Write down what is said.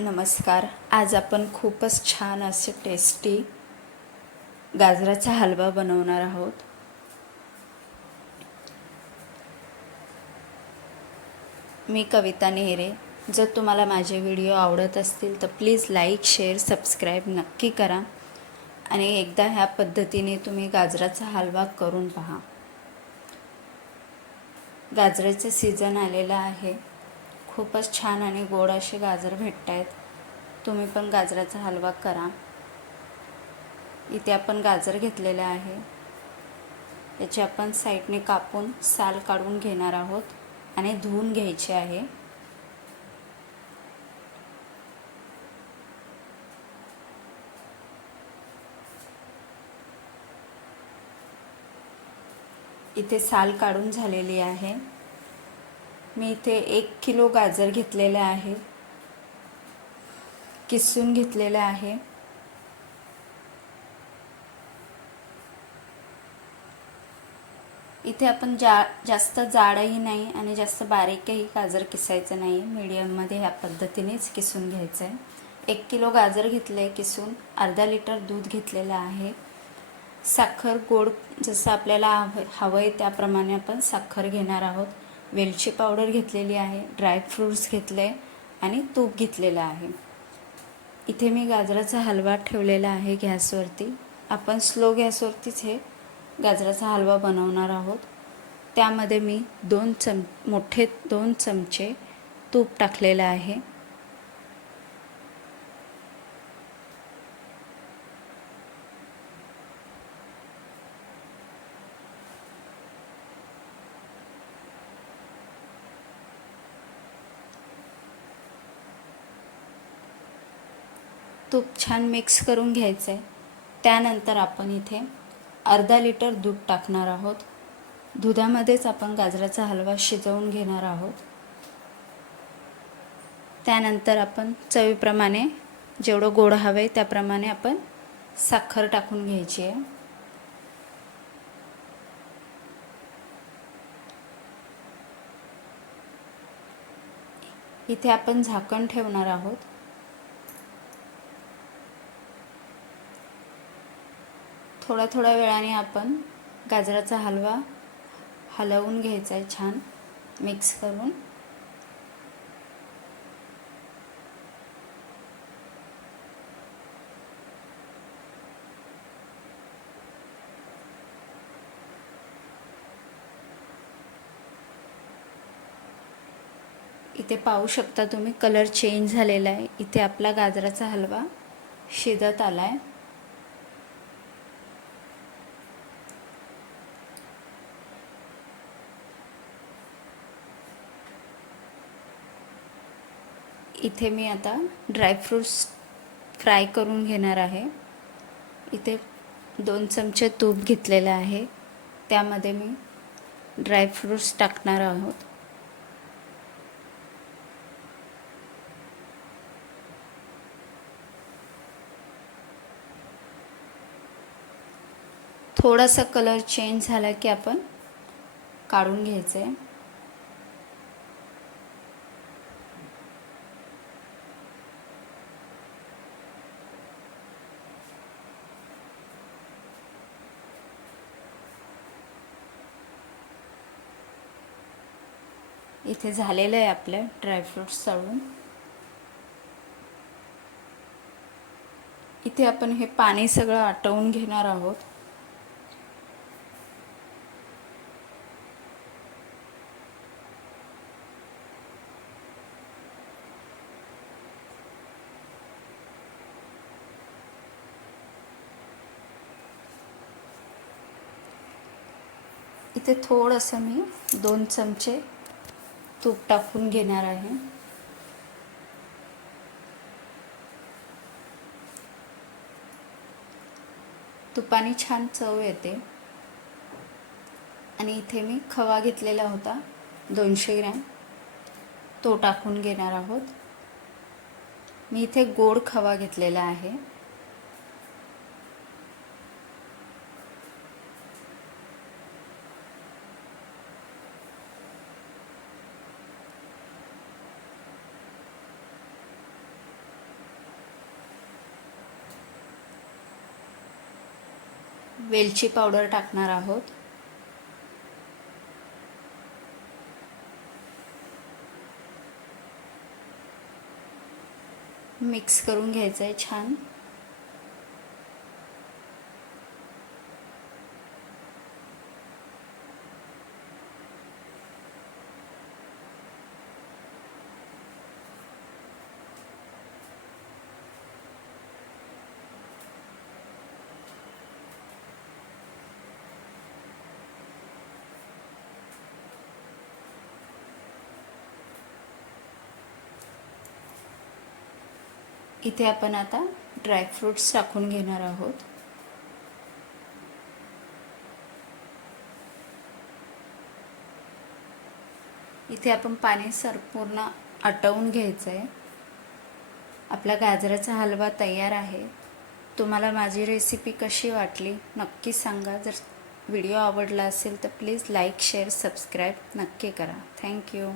नमस्कार. आज आपण खूपच छान असे टेस्टी गाजराचा हलवा बनवणार आहोत. मी कविता नेहरे. जर तुम्हाला माझे व्हिडिओ आवडत असतील तर प्लीज लाईक, शेअर, सबस्क्राईब नक्की करा आणि एकदा ह्या पद्धतीने तुम्ही गाजराचा हलवा करून पहा. गाजराचं सीझन आलेला आहे. खूपच छान आणि गोड असे गाजर भेटत आहेत. तुम्ही पण गाजराचा हलवा करा. इथे आपण गाजर घेतलेले आहे. याची आपण साईडने कापून साल काढून घेणार आहोत आणि धुवून घ्यायचे आहे. इथे साल काढून झालेली आहे. मी इथे 1 किलो गाजर घेतलेले आहे, किसून घेतलेले आहे. इथे आपण जास्त जाडही नाही आणि जास्त बारीकही गाजर किसायचं नाही, मीडियममध्ये ह्या पद्धतीनेच किसून घ्यायचं आहे. 1 किलो गाजर घेतले किसून. अर्धा लिटर दूध घेतलेलं आहे. साखर गोड जसं आपल्याला हवं आहे त्याप्रमाणे आपण साखर घेणार आहोत. वेलची पावडर घेतलेली आहे, ड्रायफ्रूट्स घेतले आणि तूप घेतलेलं आहे. इथे मी गाजराचा हलवा ठेवलेला आहे गॅसवरती. आपण स्लो गॅसवरतीच हे गाजराचा हलवा बनवणार आहोत. त्यामध्ये मी मोठे 2 चमचे तूप टाकलेलं आहे. तूप छान मिक्स करून घ्यायचं आहे. त्यानंतर आपण इथे अर्धा लिटर दूध टाकणार आहोत. दुधामध्येच आपण गाजराचा हलवा शिजवून घेणार आहोत. त्यानंतर आपण चवीप्रमाणे जेवढं गोड हवे त्याप्रमाणे आपण साखर टाकून घ्यायची आहे. इथे आपण झाकण ठेवणार आहोत. थोड्या वेळाने आपण गाजराचा हलवा हलवून घ्यायचा आहे, छान मिक्स करून. इथे पाहू शकता तुम्ही कलर चेंज झालेला आहे. इथे आपला गाजराचा हलवा शिजत आला आहे. इथे मी आता ड्रायफ्रूट्स फ्राय करून घेणार आहे. इथे 2 चमचे तूप घेतलेलं आहे. त्यामध्ये मी ड्रायफ्रूट्स टाकणार आहोत. थोडासा कलर चेंज झाला की आपण काढून घ्यायचं आहे. इथे झालेलं आहे आपलं ड्रायफ्रूट्स तळून. इथे आपण हे पाणी सगळं आटवून घेणार आहोत. इथे थोडंसं मी 2 चमचे तूप टाकून घेणार आहे. तुपाने छान चव येते. आणि इथे मी खवा घेतलेला होता 200 ग्रॅम, तो टाकून घेणार आहोत. मी इथे गोड खवा घेतलेला आहे. वेलची पावडर टाकणार आहोत. मिक्स करून घ्यायचं आहे छान. इथे आपण आता ड्रायफ्रूट्स टाकून घेणार आहोत. इथे आपण पाणी संपूर्ण आटवून घ्यायचं आहे. आपला गाजराचा हलवा तयार आहे. तुम्हाला माझी रेसिपी कशी वाटली नक्की सांगा. जर व्हिडिओ आवडला असेल तर प्लीज लाईक शेअर सबस्क्राईब नक्की करा. थँक्यू.